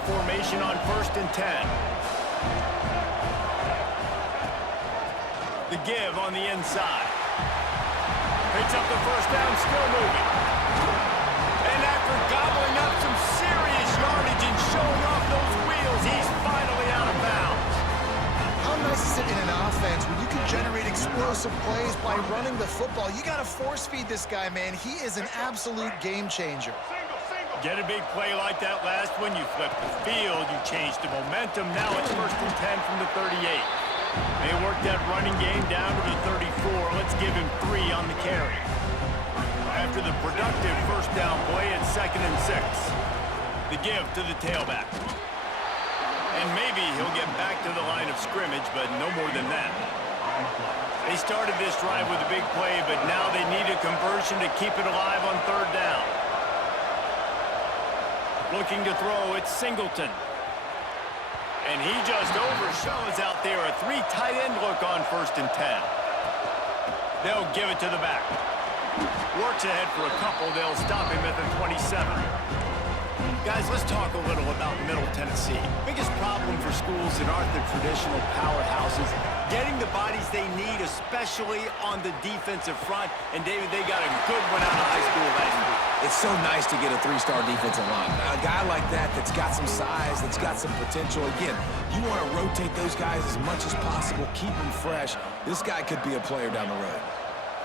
the formation on 1st and 10. The give on the inside. Picks up the first down, still moving. And after gobbling up some serious yardage and showing off those wheels, he's finally out of bounds. How nice is it in an offense when you can generate explosive plays by running the football? You got to force feed this guy, man. He is an absolute game changer. Get a big play like that last one, you flip the field, you change the momentum. Now it's 1st and 10 from the 38. They work that running game down to the 34. Let's give him 3 on the carry. After the productive first down play, it's 2nd and 6. The give to the tailback. And maybe he'll get back to the line of scrimmage, but no more than that. They started this drive with a big play, but now they need a conversion to keep it alive on 3rd down. Looking to throw, it's Singleton. And he just overshows out there. A 3 tight end look on 1st and 10. They'll give it to the back. Works ahead for a couple. They'll stop him at the 27. Guys, let's talk a little about Middle Tennessee. Biggest problem for schools that aren't the traditional powerhouses, getting the bodies they need, especially on the defensive front. And, David, they got a good one out of high school last week. It's so nice to get a 3-star defensive line. A guy like that's got some size, that's got some potential. Again, you want to rotate those guys as much as possible, keep them fresh. This guy could be a player down the road.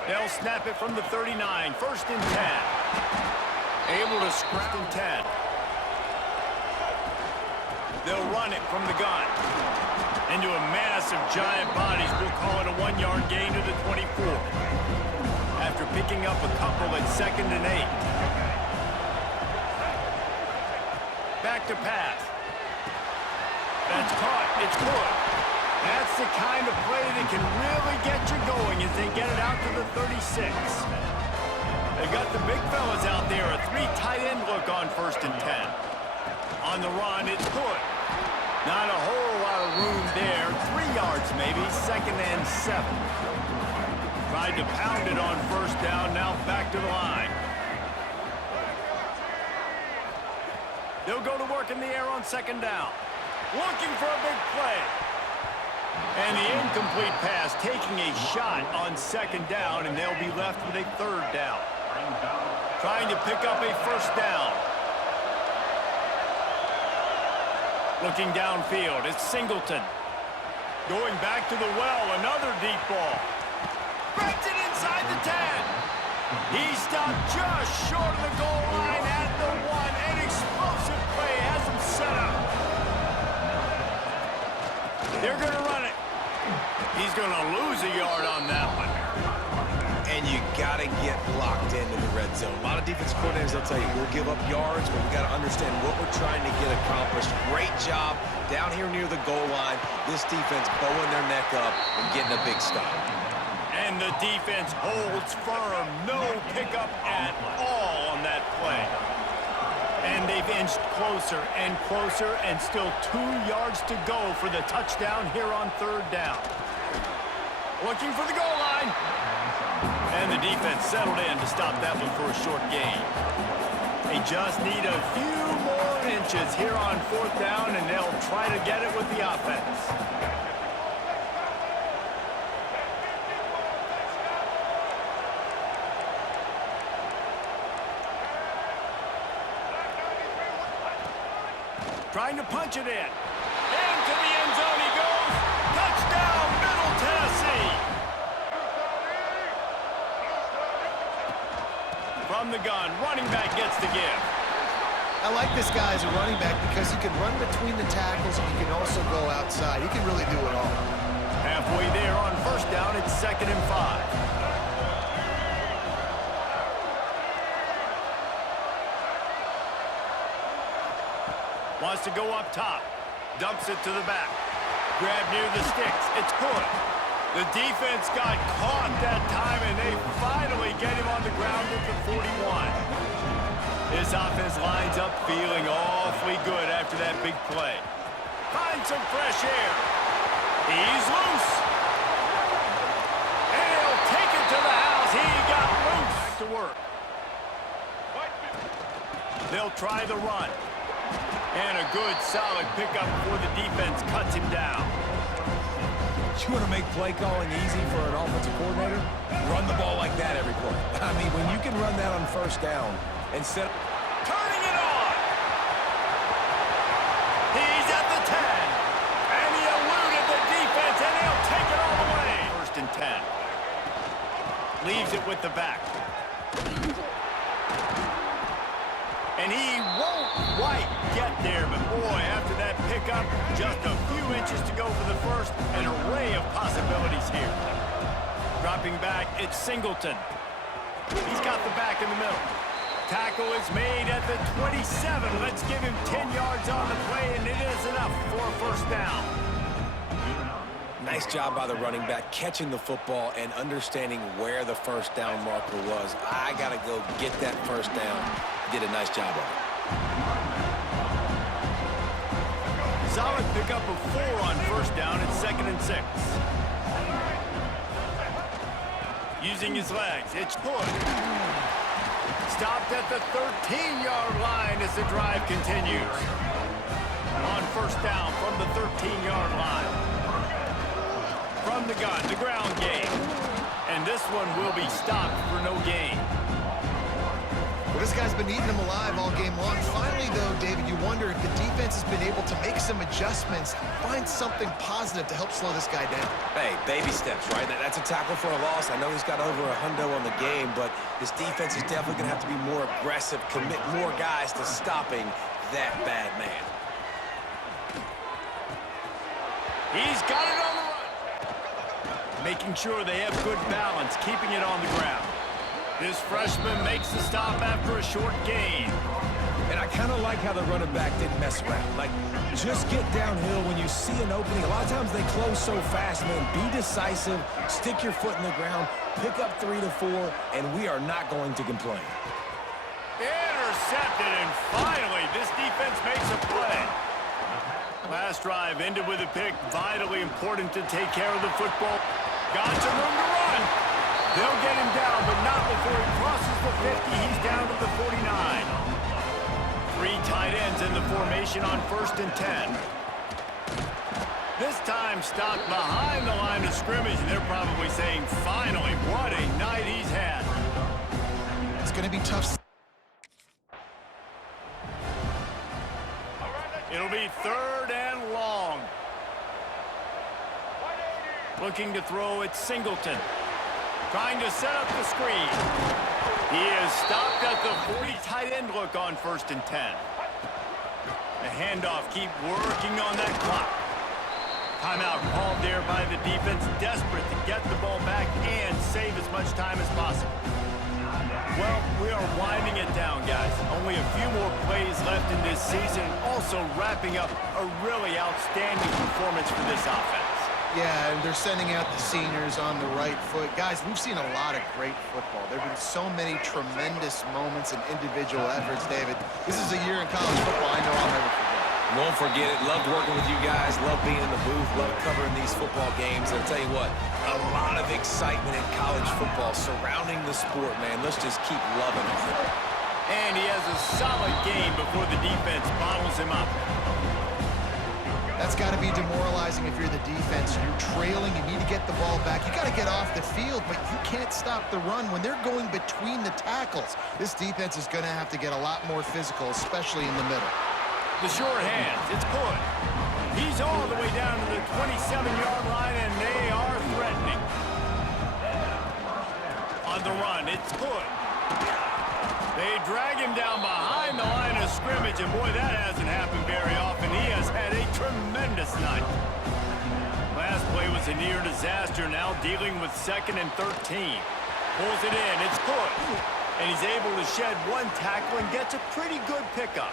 They'll snap it from the 39, 1st and 10. Able to scrap in 10. They'll run it from the gun. Into a mass of giant bodies. We'll call it a 1-yard gain to the 24. After picking up a couple at 2nd and 8. Back to pass. That's caught. It's good. That's the kind of play that can really get you going as they get it out to the 36. They've got the big fellas out there. A 3 tight end look on 1st and 10. On the run, it's good. Not a whole lot of room there. 3 yards maybe. 2nd and 7. Tried to pound it on 1st down. Now back to the line. They'll go to work in the air on 2nd down. Looking for a big play. And the incomplete pass taking a shot on 2nd down, and they'll be left with a 3rd down. Trying to pick up a 1st down. Looking downfield, it's Singleton. Going back to the well, another deep ball. Breaks it inside the 10. He stopped just short of the goal line at the 1. An explosive play has him set up. They're going to run it. He's going to lose a yard on that one. And you got to get locked into the red zone. A lot of defensive coordinators, they'll tell you, we'll give up yards, but we got to understand what we're trying to get accomplished. Great job down here near the goal line. This defense bowing their neck up and getting a big stop. And the defense holds firm. No pickup at all on that play. And they've inched closer and closer, and still 2 yards to go for the touchdown here on 3rd down. Looking for the goal line. And the defense settled in to stop that one for a short gain. They just need a few more inches here on 4th down, and they'll try to get it with the offense. Trying to punch it in. Into the end zone he goes. Touchdown, Middle Tennessee. From the gun, running back gets the give. I like this guy as a running back because he can run between the tackles and he can also go outside. He can really do it all. Halfway there on 1st down, it's 2nd and 5. Wants to go up top. Dumps it to the back. Grab near the sticks. It's good. The defense got caught that time, and they finally get him on the ground at the 41. This offense lines up feeling awfully good after that big play. Finds some fresh air. He's loose. And he'll take it to the house. He got loose. Back to work. They'll try the run. And a good, solid pickup before the defense cuts him down. You want to make play calling easy for an offensive coordinator? Run the ball like that every play. I mean, when you can run that on first down and set... Turning it on! He's at the 10. And he eluded the defense, and he'll take it all the way. First and 10. Leaves it with the back. And he won't quite get there, but boy, after that pickup, just a few inches to go for the first. An array of possibilities here. Dropping back, it's Singleton. He's got the back in the middle. Tackle is made at the 27. Let's give him 10 yards on the play, and it is enough for a first down. Nice job by the running back, catching the football and understanding where the first down marker was. I got to go get that first down. Did a nice job of it. Solid pickup of 4 on first down at 2nd and 6. Using his legs, it's Hood. Stopped at the 13-yard line as the drive continues. On first down from the 13-yard line. From the gun, the ground game. And this one will be stopped for no gain. Well, this guy's been eating them alive all game long. Finally, though, David, you wonder if the defense has been able to make some adjustments, find something positive to help slow this guy down. Hey, baby steps, right? That's a tackle for a loss. I know he's got over $100 on the game, but this defense is definitely going to have to be more aggressive, commit more guys to stopping that bad man. He's got it on the run. Making sure they have good balance, keeping it on the ground. This freshman makes the stop after a short gain. And I kind of like how the running back didn't mess around. Like, just get downhill when you see an opening. A lot of times they close so fast, man. Be decisive, stick your foot in the ground, pick up 3 to 4, and we are not going to complain. Intercepted, and finally, this defense makes a play. Last drive ended with a pick. Vitally important to take care of the football. Got some room to run. They'll get him down, but not before he crosses the 50. He's down to the 49. 3 tight ends in the formation on 1st and 10. This time stopped behind the line of scrimmage, and they're probably saying, finally, what a night he's had. It's going to be tough. It'll be 3rd and long. Looking to throw it, Singleton. Trying to set up the screen. He is stopped at the 40. Tight end look on 1st and 10. The handoff, keep working on that clock. Timeout called there by the defense, desperate to get the ball back and save as much time as possible. Well, we are winding it down, guys. Only a few more plays left in this season. Also wrapping up a really outstanding performance for this offense. Yeah, and they're sending out the seniors on the right foot. Guys, we've seen a lot of great football. There have been so many tremendous moments and individual efforts, David. This is a year in college football I know I'll never forget. Won't forget it. Loved working with you guys. Loved being in the booth. Loved covering these football games. I'll tell you what, a lot of excitement in college football surrounding the sport, man. Let's just keep loving it. And he has a solid game before the defense bottles him up. That's got to be demoralizing if you're the defense. You're trailing. You need to get the ball back. You got to get off the field, but you can't stop the run when they're going between the tackles. This defense is going to have to get a lot more physical, especially in the middle. The short hands, it's Hood. He's all the way down to the 27-yard line, and they are threatening. On the run, it's Hood. They drag him down behind the line of scrimmage, and boy, that hasn't happened very often. He has had a tremendous night. Last play was a near disaster, now dealing with 2nd and 13. Pulls it in, it's Hood. And he's able to shed 1 tackle and gets a pretty good pickup.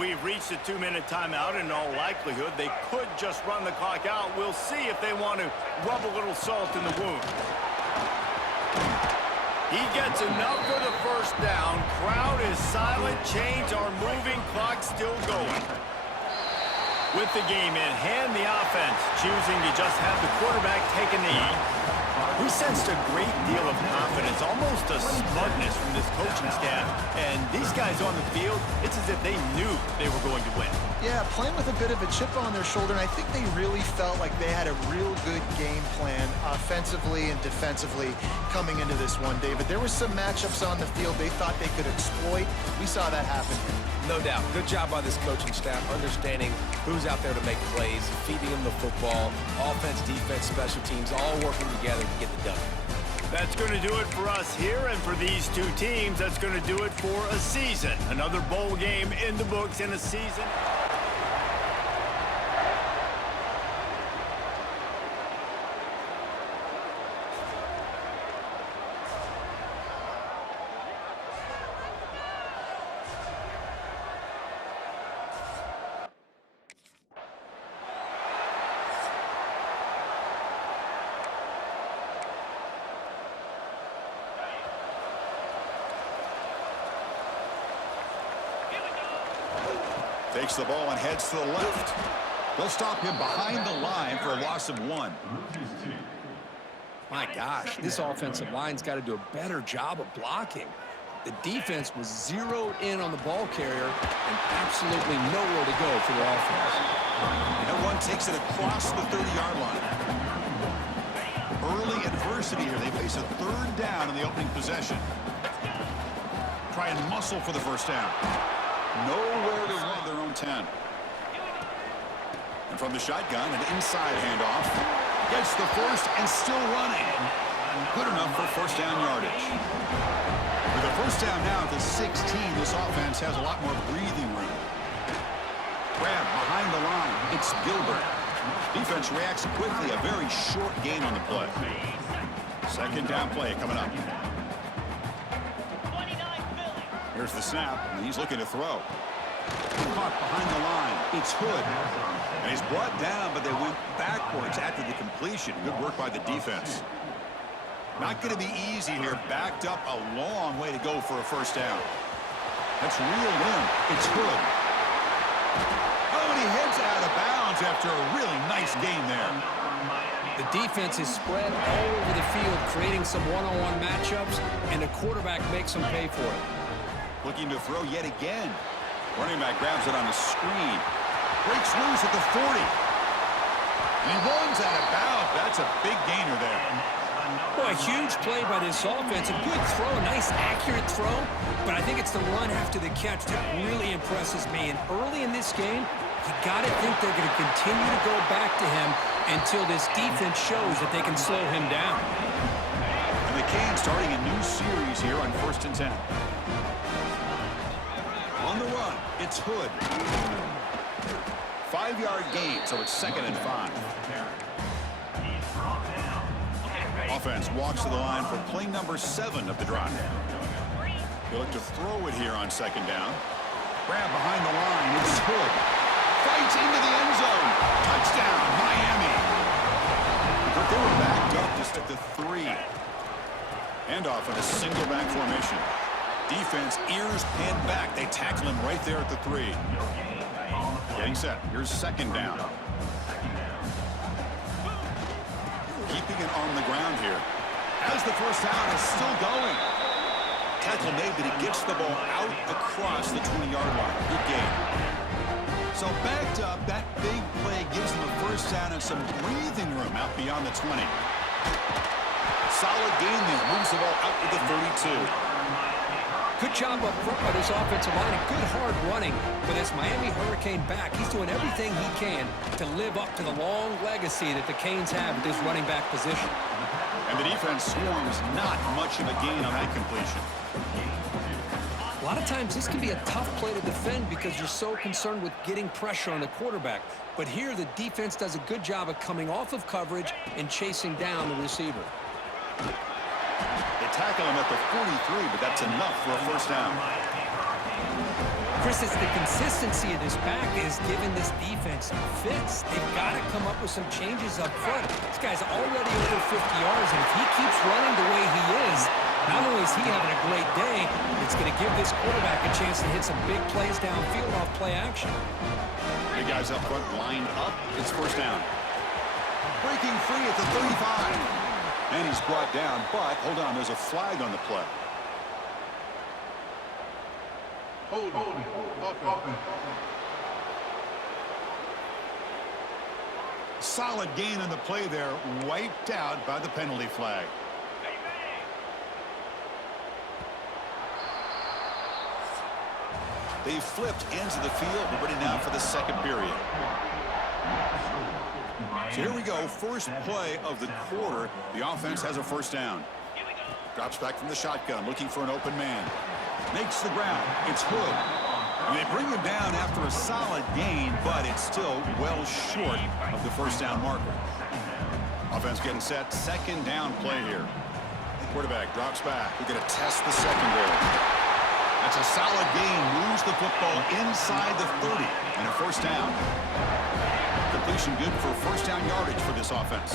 We've reached a 2-minute timeout. In all likelihood, they could just run the clock out. We'll see if they want to rub a little salt in the wound. He gets enough for the first down. Crowd is silent. Chains are moving. Clock still going. With the game in hand, the offense choosing to just have the quarterback take a knee. We sensed a great deal of confidence, almost a smugness from this coaching staff. And these guys on the field, it's as if they knew they were going to win. Yeah, playing with a bit of a chip on their shoulder, and I think they really felt like they had a real good game plan offensively and defensively coming into this one, David. There were some matchups on the field they thought they could exploit. We saw that happen here. No doubt. Good job by this coaching staff, understanding who's out there to make plays, feeding them the football, offense, defense, special teams, all working together to get the W. That's going to do it for us here, and for these two teams, that's going to do it for a season. Another bowl game in the books in a season. Takes the ball and heads to the left. They'll stop him behind the line for a loss of 1. My gosh, this offensive line's got to do a better job of blocking. The defense was zeroed in on the ball carrier and absolutely nowhere to go for the offense. And one takes it across the 30-yard line. Early adversity here. They face a 3rd down in the opening possession. Try and muscle for the first down. Nowhere to run their own 10. And from the shotgun, an inside handoff. Gets the first and still running. Good enough for first down yardage. With a first down now at the 16, this offense has a lot more breathing room. Grab behind the line. It's Gilbert. Defense reacts quickly. A very short gain on the play. Second down play coming up. Here's the snap, and he's looking to throw. Caught behind the line. It's Hood. And he's brought down, but they went backwards after the completion. Good work by the defense. Not going to be easy here. Backed up a long way to go for a first down. That's reeled in. It's Hood. Oh, and he heads out of bounds after a really nice game there. The defense is spread all over the field, creating some one-on-one matchups, and the quarterback makes them pay for it. Looking to throw yet again. Running back grabs it on the screen. Breaks loose at the 40. And he runs out of bounds. That's a big gainer there. Boy, a huge play by this offense. A good throw, a nice accurate throw. But I think it's the run after the catch that really impresses me. And early in this game, you got to think they're going to continue to go back to him until this defense shows that they can slow him down. And the Canes starting a new series here on 1st and 10. On the run, it's Hood. 5-yard gain, so it's 2nd and 5. Offense walks to the line for play number 7 of the drive. They look to throw it here on 2nd down. Grab behind the line, it's Hood. Fights into the end zone. Touchdown, Miami. But they were backed up just at the 3. Handoff in a single back formation. Defense, ears pinned back. They tackle him right there at the 3. Getting set. Here's 2nd down. Keeping it on the ground here. As the first down is still going. Tackle made, but he gets the ball out across the 20-yard line. Good game. So backed up, that big play gives them a first down and some breathing room out beyond the 20. Solid gain there. Moves the ball out to the 32. Good job up front by this offensive line. A good hard running for this Miami Hurricane back. He's doing everything he can to live up to the long legacy that the Canes have at this running back position. And the defense swarms, not much of a gain on that completion. A lot of times this can be a tough play to defend because you're so concerned with getting pressure on the quarterback. But here the defense does a good job of coming off of coverage and chasing down the receiver. They tackle him at the 43, but that's enough for a first down. Chris, it's the consistency of this back is giving this defense fits. They've got to come up with some changes up front. This guy's already over 50 yards, and if he keeps running the way he is, not only is he having a great day, it's going to give this quarterback a chance to hit some big plays downfield off play action. Big guys up front lined up. It's first down. Breaking free at the 35. And he's brought down, but hold on, there's a flag on the play. Solid gain on the play there, wiped out by the penalty flag. They flipped ends of the field. We're ready now for the second period. So here we go, first play of the quarter. The offense has a first down. Drops back from the shotgun, looking for an open man. Makes the ground. It's Hood. And they bring him down after a solid gain, but it's still well short of the first down marker. Offense getting set. Second down play here. Quarterback drops back. We're going to test the secondary. That's a solid gain. Moves the football inside the 30 and a first down. Completion good for first down yardage for this offense.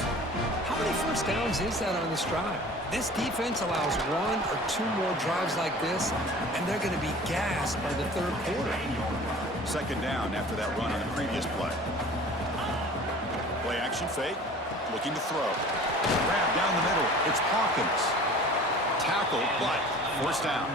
How many first downs is that on this drive? This defense allows 1 or 2 more drives like this, and they're going to be gassed by the third quarter. Second down after that run on the previous play. Play action fake. Looking to throw. Grab down the middle. It's Hawkins. Tackle, but first down.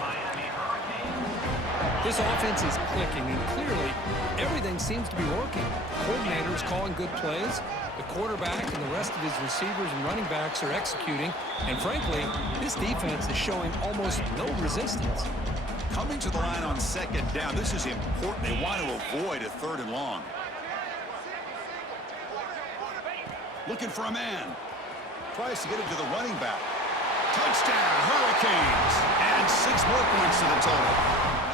This offense is clicking, and clearly everything seems to be working. Coordinators calling good plays. The quarterback and the rest of his receivers and running backs are executing. And frankly, this defense is showing almost no resistance. Coming to the line on second down. This is important. They want to avoid a third and long. Looking for a man. Tries to get it to the running back. Touchdown, Hurricanes. And 6 more points to the total.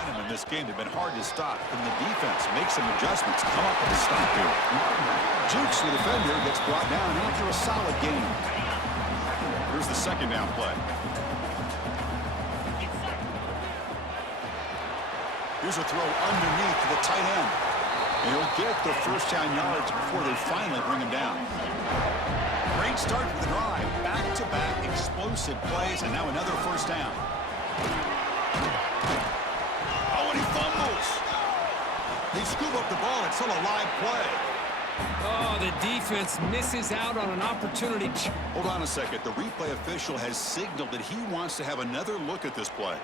Momentum in this game have been hard to stop. And the defense makes some adjustments. Come up with a stop here. Jukes, the defender, gets brought down after a solid game. Here's the second down play. Here's a throw underneath to the tight end. And he'll get the first down yards before they finally bring him down. Great start to the drive. Back-to-back explosive plays, and now another first down. Oh, and he fumbles. They scoop up the ball. It's still a live play. Oh, the defense misses out on an opportunity. Hold on a second. The replay official has signaled that he wants to have another look at this play.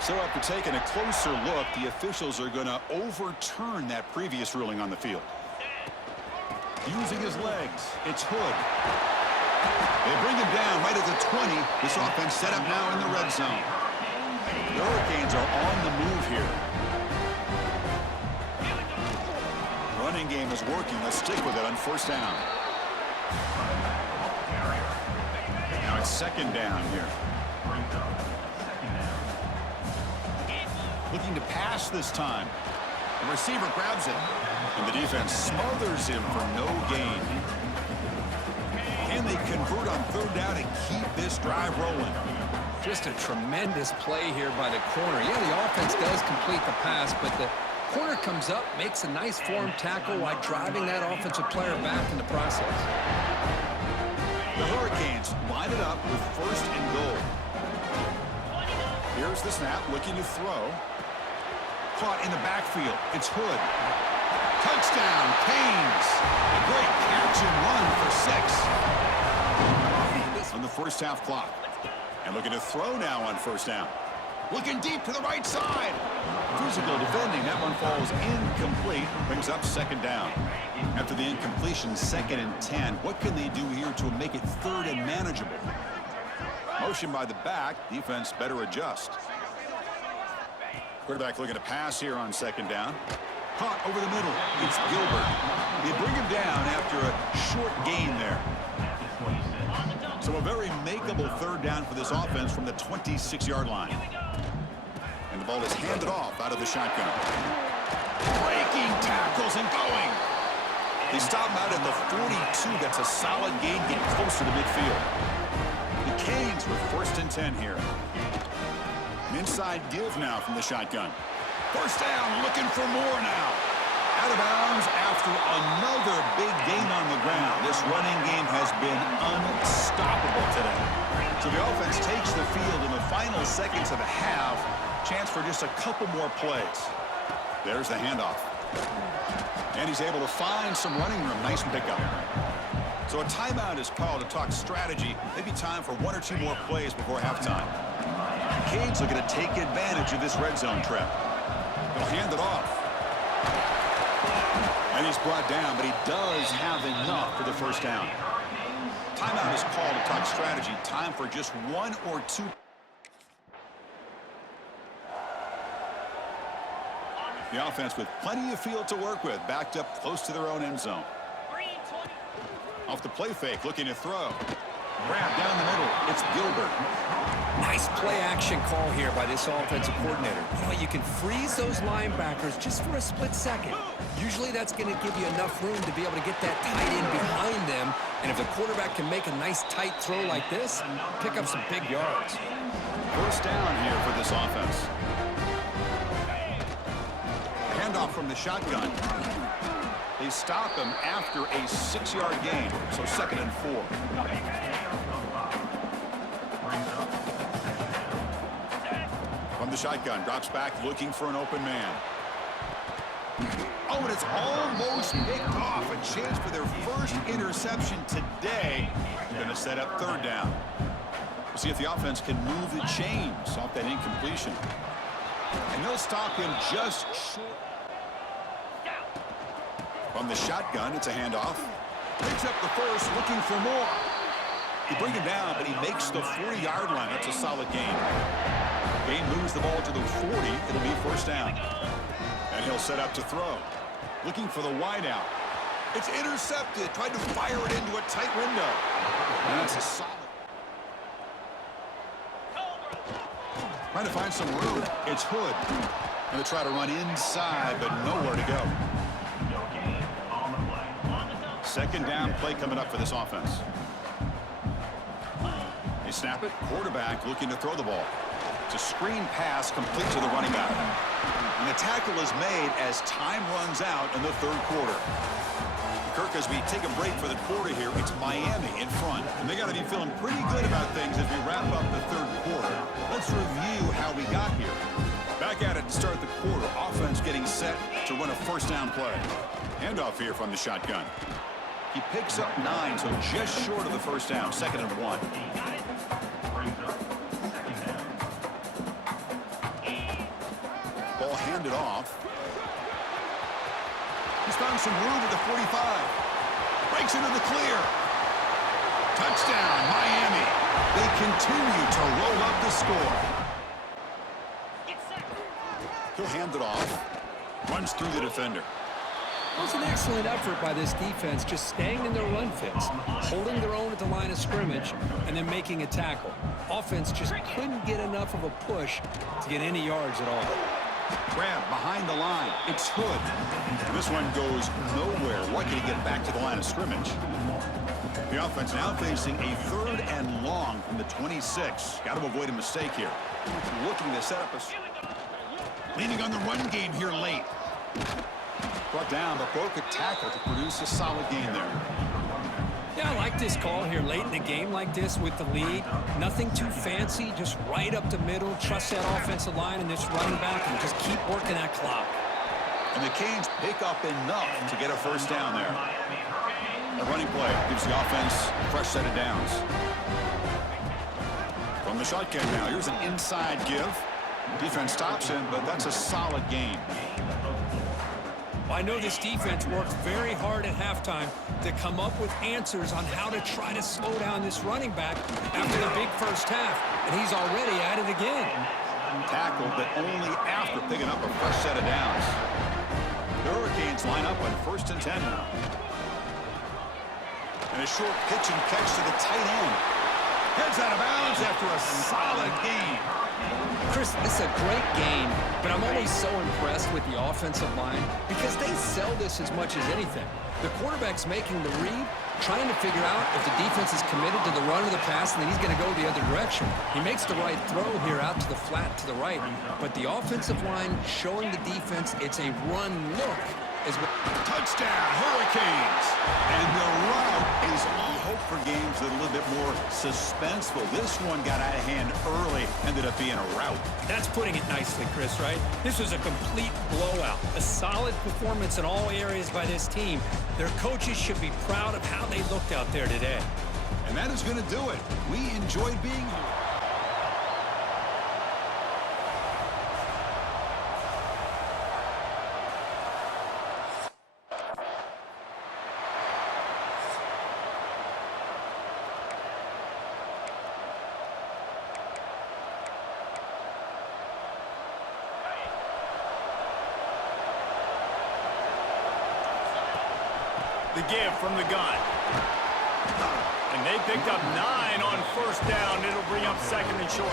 So after taking a closer look, the officials are going to overturn that previous ruling on the field. Using his legs, it's Hood. They bring him down right at the 20. This offense set up now in the red zone. The Hurricanes are on the move here. Running game is working. Let's stick with it on first down. Now it's second down here. Looking to pass this time. The receiver grabs it. And the defense smothers him for no gain. Can they convert on third down and keep this drive rolling? Just a tremendous play here by the corner. Yeah, the offense does complete the pass, but the corner comes up, makes a nice form tackle while driving that offensive player back in the process. The Hurricanes line it up with first and goal. Here's the snap, looking to throw. Caught in the backfield. It's Hood. Touchdown, Canes. A great catch and run for 6 on the first half clock. And looking to throw now on first down. Looking deep to the right side. Physical defending. That one falls incomplete. Brings up second down. After the incompletion, 2nd and 10. What can they do here to make it third and manageable? Motion by the back. Defense better adjust. Quarterback looking to pass here on second down. Caught over the middle. It's Gilbert. They bring him down after a short gain there. So a very makeable third down for this offense from the 26-yard line. And the ball is handed off out of the shotgun. Breaking tackles and going. They stop him out at the 42. That's a solid gain, getting closer to midfield. The Canes with first and 10 here. An inside give now from the shotgun. First down, looking for more now. Out of bounds after another big gain on the ground. This running game has been unstoppable today. So the offense takes the field in the final seconds of the half. Chance for just a couple more plays. There's the handoff. And he's able to find some running room. Nice pickup. So a timeout is called to talk strategy. Maybe time for 1 or 2 more plays before halftime. Canes looking to take advantage of this red zone trap. They'll hand it off. And he's brought down, but he does have enough for the first down. Timeout is called to talk strategy. Time for just 1 or 2. The offense with plenty of field to work with, backed up close to their own end zone. Off the play fake, looking to throw. Grab down the middle. It's Gilbert. Nice play action call here by this offensive coordinator. You know, you can freeze those linebackers just for a split second. Usually that's going to give you enough room to be able to get that tight end behind them. And if the quarterback can make a nice tight throw like this, pick up some big yards. First down here for this offense. Handoff from the shotgun. They stop him after a 6-yard gain, so 2nd and 4. From the shotgun, drops back looking for an open man. Oh, and it's almost picked off. A chance for their first interception today. They're going to set up 3rd down. We'll see if the offense can move the chains off that incompletion. And they'll stop him just short. From the shotgun, it's a handoff. Picks up the first, looking for more. They bring him down, but he makes the 40-yard line. That's a solid gain. Gain moves the ball to the 40. It'll be first down. And he'll set up to throw. Looking for the wideout. It's intercepted. Tried to fire it into a tight window. And that's a solid. Trying to find some room. It's Hood. Going to try to run inside, but nowhere to go. 2nd down play coming up for this offense. They snap it. Quarterback looking to throw the ball. It's a screen pass complete to the running back. And the tackle is made as time runs out in the 3rd quarter. Kirk, as we take a break for the quarter here, it's Miami in front. And they got to be feeling pretty good about things as we wrap up the 3rd quarter. Let's review how we got here. Back at it to start the quarter. Offense getting set to run a first down play. Handoff here from the shotgun. He picks up 9, so just short of the first down. 2nd and 1. Ball handed off. He's found some room at the 45. Breaks into the clear. Touchdown, Miami. They continue to roll up the score. He'll hand it off. Runs through the defender. It was an excellent effort by this defense, just staying in their run fits, holding their own at the line of scrimmage, and then making a tackle. Offense just couldn't get enough of a push to get any yards at all. Grab behind the line. It's Hood. And this one goes nowhere. Lucky to get back to the line of scrimmage. The offense now facing a 3rd and long from the 26. Got to avoid a mistake here. Looking to set up a... Leaning on the run game here late. Brought down, but broke a tackle to produce a solid gain there. Yeah, I like this call here late in the game like this with the lead. Nothing too fancy, just right up the middle. Trust that offensive line and this running back and just keep working that clock. And the Canes pick up enough to get a first down there. A running play gives the offense a fresh set of downs. From the shotgun now, here's an inside give. Defense stops him, but that's a solid gain. I know this defense worked very hard at halftime to come up with answers on how to try to slow down this running back after the big first half, and he's already at it again. Tackled, but only after picking up a fresh set of downs. The Hurricanes line up on 1st and 10 now. And a short pitch and catch to the tight end. Heads out of bounds after a solid gain. Chris, it's a great game, but I'm always so impressed with the offensive line because they sell this as much as anything. The quarterback's making the read, trying to figure out if the defense is committed to the run or the pass, and then he's going to go the other direction. He makes the right throw here out to the flat to the right, but the offensive line showing the defense it's a run look. Touchdown, Hurricanes! And the route is on. for games that are a little bit more suspenseful. This one got out of hand early, ended up being a rout. That's putting it nicely, Chris, right? This was a complete blowout. A solid performance in all areas by this team. Their coaches should be proud of how they looked out there today. And that is going to do it. We enjoyed being here. The give from the gun. And they picked up 9 on first down. It'll bring up second and short.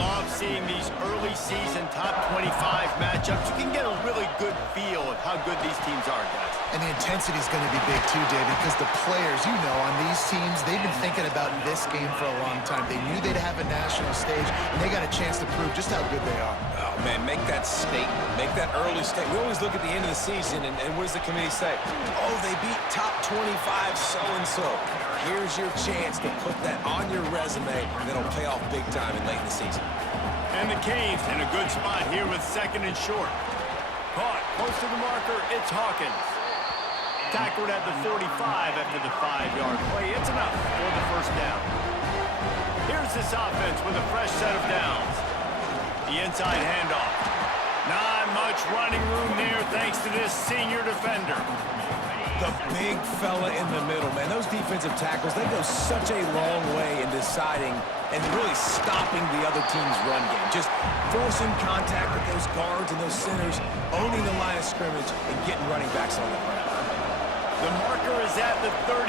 Love seeing these early season top 25 matchups. You can get a really good feel of how good these teams are, guys. And the intensity is going to be big too, David, because the players, you know, on these teams, they've been thinking about this game for a long time. They knew they'd have a national stage, and they got a chance to prove just how good they are. Oh, man, make that statement. Make that early statement. We always look at the end of the season, and what does the committee say? Oh, they beat top 25 so-and-so. Here's your chance to put that on your resume that'll pay off big time in late in the season. And the Canes in a good spot here with second and short. Caught close to the marker. It's Hawkins. Tackled at the 45 after the 5-yard play. It's enough for the first down. Here's this offense with a fresh set of downs. The inside handoff. Not much running room there thanks to this senior defender. The big fella in the middle, man. Those defensive tackles, they go such a long way in deciding and really stopping the other team's run game. Just forcing contact with those guards and those centers, owning the line of scrimmage, and getting running backs on the ground. The marker is at the 35,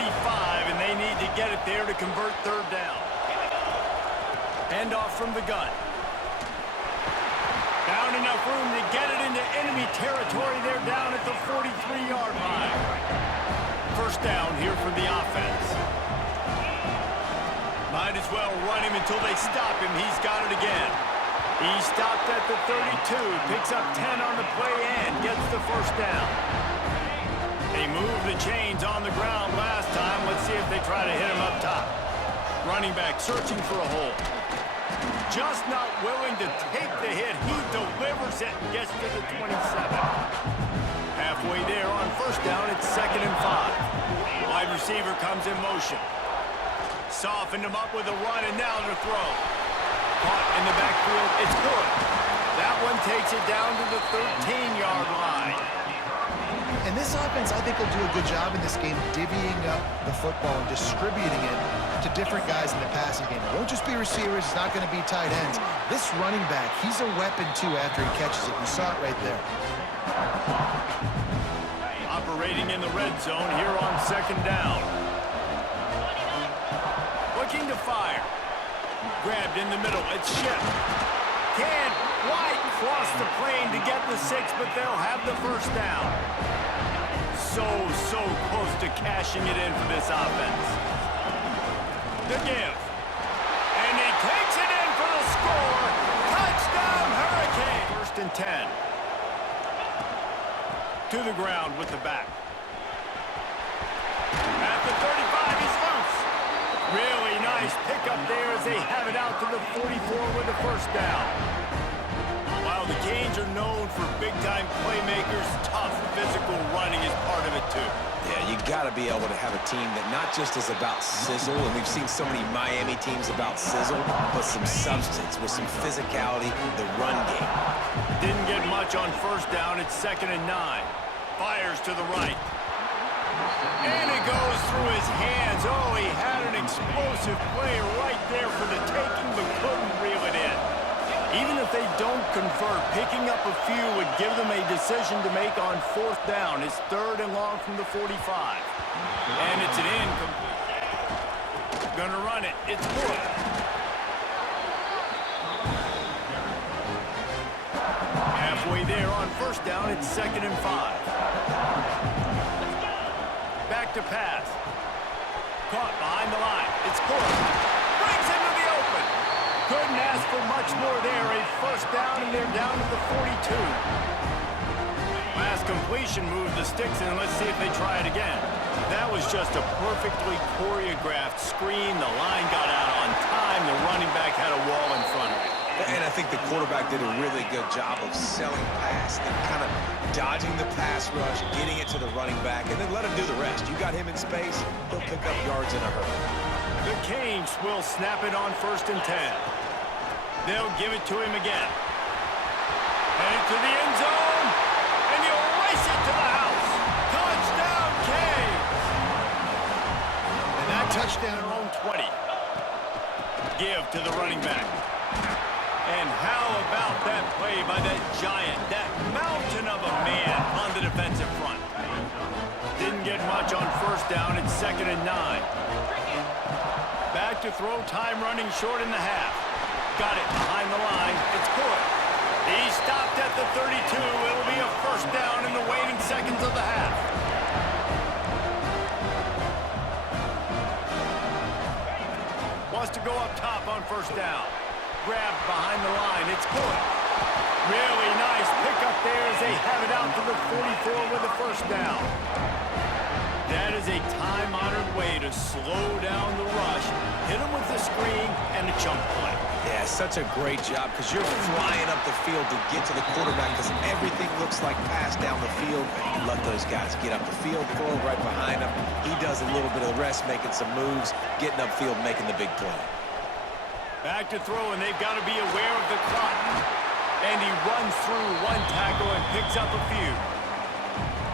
and they need to get it there to convert third down. Handoff from the gun. Found enough room to get it into enemy territory. They're down at the 43-yard line. First down here for the offense. Might as well run him until they stop him. He's got it again. He stopped at the 32, picks up 10 on the play and gets the first down. They moved the chains on the ground last time. Let's see if they try to hit him up top. Running back searching for a hole. Just not willing to take the hit. He delivers it and gets to the 27. Halfway there on first down, it's second and 5. Wide receiver comes in motion. Softened him up with a run, and now the throw. Caught in the backfield. It's good. That one takes it down to the 13-yard line. And this offense, I think, will do a good job in this game divvying up the football and distributing it to different guys in the passing game. It won't just be receivers. It's not going to be tight ends. This running back, he's a weapon, too, after he catches it. You saw it right there. Operating in the red zone here on second down. Looking to fire. Grabbed in the middle. It's Shipp. Can't quite cross the plane to get the 6, but they'll have the first down. So close to cashing it in for this offense. The give. And he takes it in for the score. Touchdown, Hurricane. First and 10. To the ground with the back. At the 35, he's loose. Really nice pickup there as they have it out to the 44 with the first down. While the Canes are known for big-time playmakers, tough physical running is part of it too. Yeah, you got to be able to have a team that not just is about sizzle, and we've seen so many Miami teams about sizzle, but some substance with some physicality, the run game. Didn't get much on first down. It's second and 9. Fires to the right. And it goes through his hands. Oh, he had an explosive play right there for the taking, but couldn't reel it in. Even if they don't convert, picking up a few would give them a decision to make on fourth down. It's third and long from the 45. And it's an incomplete. Gonna run it. It's good. Halfway there on first down, it's second and 5. Back to pass. Caught behind the line. It's good. Brings him to the open. Couldn't ask for much more there. A first down, and they're down to the 42. Last completion moved the sticks in. Let's see if they try it again. That was just a perfectly choreographed screen. The line got out on time. The running back had a wall in front of it. And I think the quarterback did a really good job of selling pass and kind of dodging the pass rush, getting it to the running back, and then let him do the rest. You got him in space, he'll pick up yards in a hurry. The Canes will snap it on 1st and 10. They'll give it to him again. Headed to the end zone, and he'll race it to the house. Touchdown, Canes! And that touchdown their own 20. Give to the running back. And how about that play by that giant, that mountain of a man on the defensive front? Didn't get much on 1st down. It's 2nd and 9. Back to throw, time running short in the half. Got it behind the line. It's good. He stopped at the 32. It'll be a 1st down in the waning seconds of the half. Wants to go up top on 1st down. Grabbed behind the line. It's good. Really nice pickup there as they have it out to the 44 with a 1st down. That is a time-honored way to slow down the rush, hit him with the screen, and a chunk play. Yeah, such a great job because you're flying up the field to get to the quarterback because everything looks like pass down the field. Let those guys get up the field, throw right behind him. He does a little bit of the rest, making some moves, getting upfield, making the big play. Back to throw, and they've got to be aware of the clock. And he runs through one tackle and picks up a few.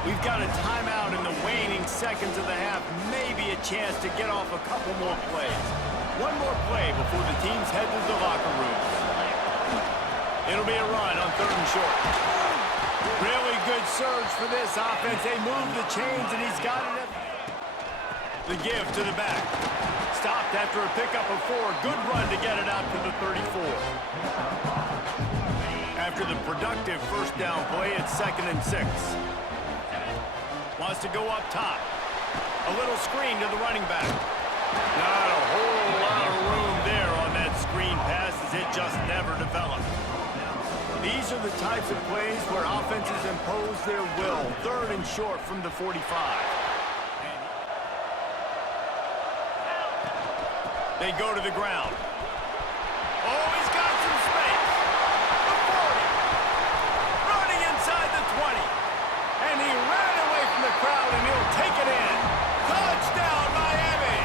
We've got a timeout in the waning seconds of the half. Maybe a chance to get off a couple more plays. One more play before the teams head to the locker rooms. It'll be a run on 3rd and short. Really good surge for this offense. They move the chains, and he's got it at the give to the back. Stopped after a pickup of 4. Good run to get it out to the 34. After the productive 1st down play, it's 2nd and 6. Wants to go up top. A little screen to the running back. Not a whole lot of room there on that screen pass as it just never developed. These are the types of plays where offenses impose their will. 3rd and short from the 45. They go to the ground. Oh, he's got some space. The 40. Running inside the 20. And he ran away from the crowd, and he'll take it in. Touchdown, Miami!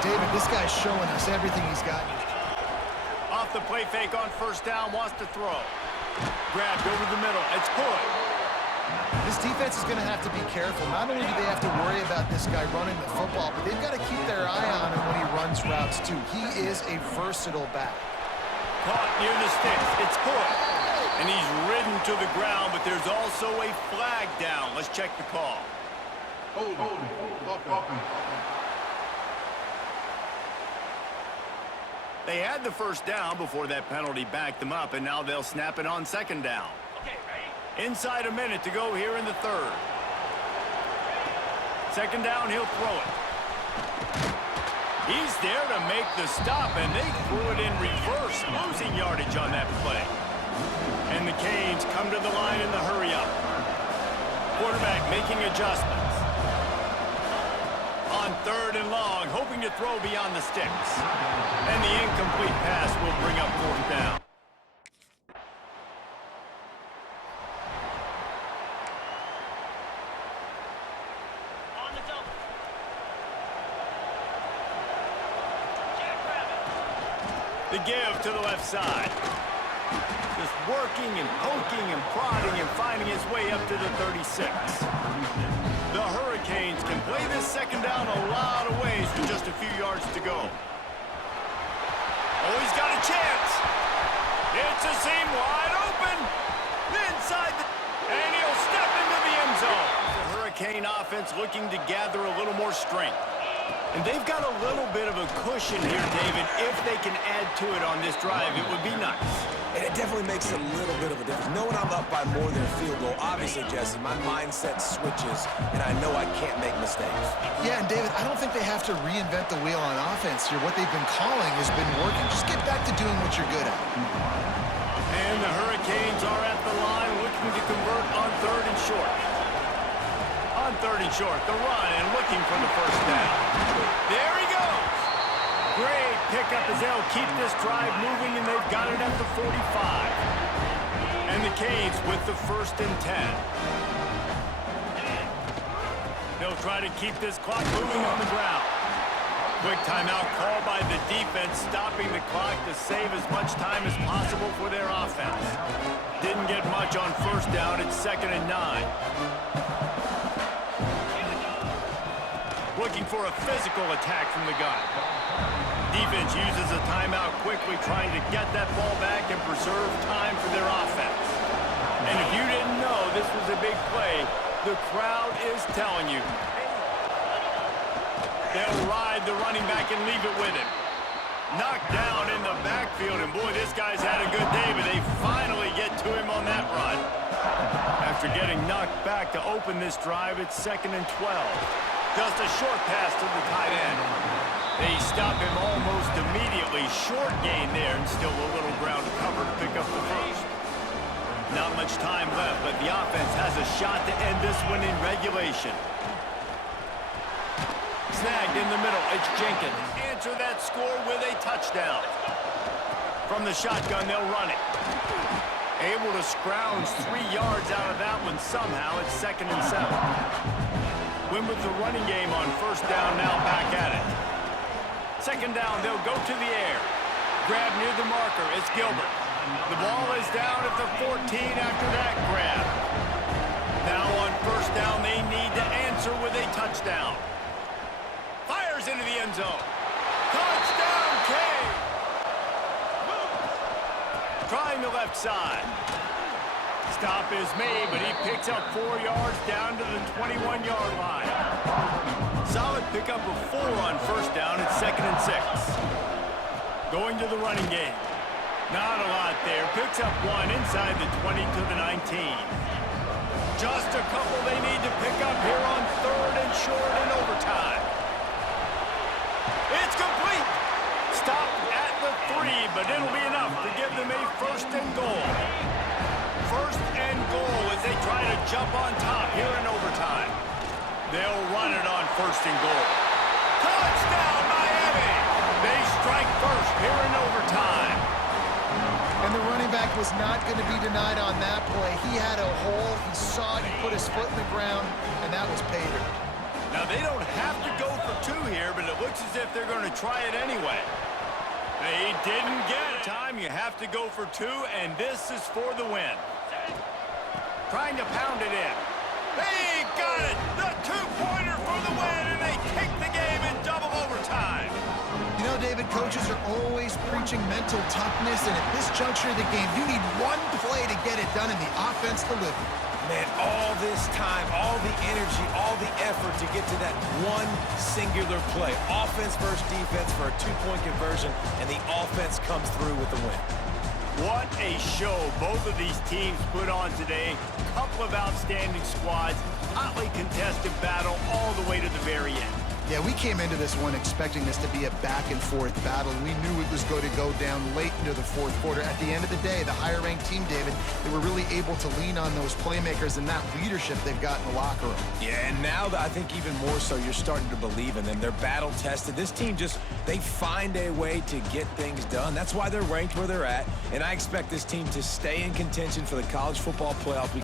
David, this guy's showing us everything he's got. Off the play fake on 1st down, wants to throw. Grabbed over the middle. It's good. This defense is going to have to be careful. Not only do they have to worry about this guy running the football, but they've got to keep their eye on him when he runs routes, too. He is a versatile back. Caught near the sticks. It's good. And he's ridden to the ground, but there's also a flag down. Let's check the call. They had the 1st down before that penalty backed them up, and now they'll snap it on 2nd down. Inside a minute to go here in the 3rd. 2nd down, he'll throw it. He's there to make the stop, and they threw it in reverse, losing yardage on that play. And the Canes come to the line in the hurry-up. Quarterback making adjustments. On 3rd and long, hoping to throw beyond the sticks. And the incomplete pass will bring up 4th down. The give to the left side. Just working and poking and prodding and finding his way up to the 36. The Hurricanes can play this 2nd down a lot of ways with just a few yards to go. Oh, he's got a chance. It's a seam wide open. Inside the... And he'll step into the end zone. The Hurricane offense looking to gather a little more strength. And they've got a little bit of a cushion here, David. If they can add to it on this drive, it would be nice. And it definitely makes a little bit of a difference. Knowing I'm up by more than a field goal, obviously, Jesse, my mindset switches, and I know I can't make mistakes. Yeah, and David, I don't think they have to reinvent the wheel on offense here. What they've been calling has been working. Just get back to doing what you're good at. And the Hurricanes are at the line looking to convert on 3rd and short. On On 3rd and short, the run and looking for the first down. There he goes. Great pickup as they'll keep this drive moving, and they've got it at the 45. And the Canes with the 1st and 10. They'll try to keep this clock moving on the ground. Quick timeout called by the defense, stopping the clock to save as much time as possible for their offense. Didn't get much on 1st down. It's 2nd and 9. Looking for a physical attack from the gun. Defense uses a timeout quickly, trying to get that ball back and preserve time for their offense. And if you didn't know this was a big play, the crowd is telling you. They'll ride the running back and leave it with him. Knocked down in the backfield, and boy, this guy's had a good day, but they finally get to him on that run. After getting knocked back to open this drive, it's 2nd and 12. Just a short pass to the tight end. They stop him almost immediately. Short gain there, and still a little ground cover to pick up the 1st. Not much time left, but the offense has a shot to end this one in regulation. Snagged in the middle, it's Jenkins. Answer that score with a touchdown. From the shotgun, they'll run it. Able to scrounge 3 yards out of that one somehow. It's 2nd and 7. Win with the running game on 1st down, now back at it. 2nd down, they'll go to the air. Grab near the marker, it's Gilbert. The ball is down at the 14 after that grab. Now on 1st down, they need to answer with a touchdown. Fires into the end zone. Touchdown, Kane! Trying the left side. Stop is made, but he picks up 4 yards down to the 21-yard line. Solid pickup of 4 on 1st down. It's 2nd and 6. Going to the running game. Not a lot there. Picks up 1 inside the 20 to the 19. Just a couple they need to pick up here on 3rd and short in overtime. It's complete. Stopped at the 3, but it'll be enough to give them a 1st and goal. 1st and goal as they try to jump on top here in overtime. They'll run it on 1st and goal. Touchdown, Miami! They strike first here in overtime. And the running back was not going to be denied on that play. He had a hole. He saw it. He put his foot in the ground, and that was pay dirt. Now, they don't have to go for 2 here, but it looks as if they're going to try it anyway. They didn't get it. Time you have to go for 2, and this is for the win. Trying to pound it in. They got it! The 2-pointer for the win, and they kick the game in double overtime. You know, David, coaches are always preaching mental toughness, and at this juncture of the game, you need one play to get it done, and the offense delivered. Man, all this time, all the energy, all the effort to get to that one singular play. Offense versus defense for a 2-point conversion, and the offense comes through with the win. What a show both of these teams put on today. Couple of outstanding squads, hotly contested battle all the way to the very end. Yeah, we came into this one expecting this to be a back-and-forth battle. We knew it was going to go down late into the 4th quarter. At the end of the day, the higher-ranked team, David, they were really able to lean on those playmakers and that leadership they've got in the locker room. Yeah, and now I think even more so, you're starting to believe in them. They're battle-tested. This team they find a way to get things done. That's why they're ranked where they're at, and I expect this team to stay in contention for the college football playoff.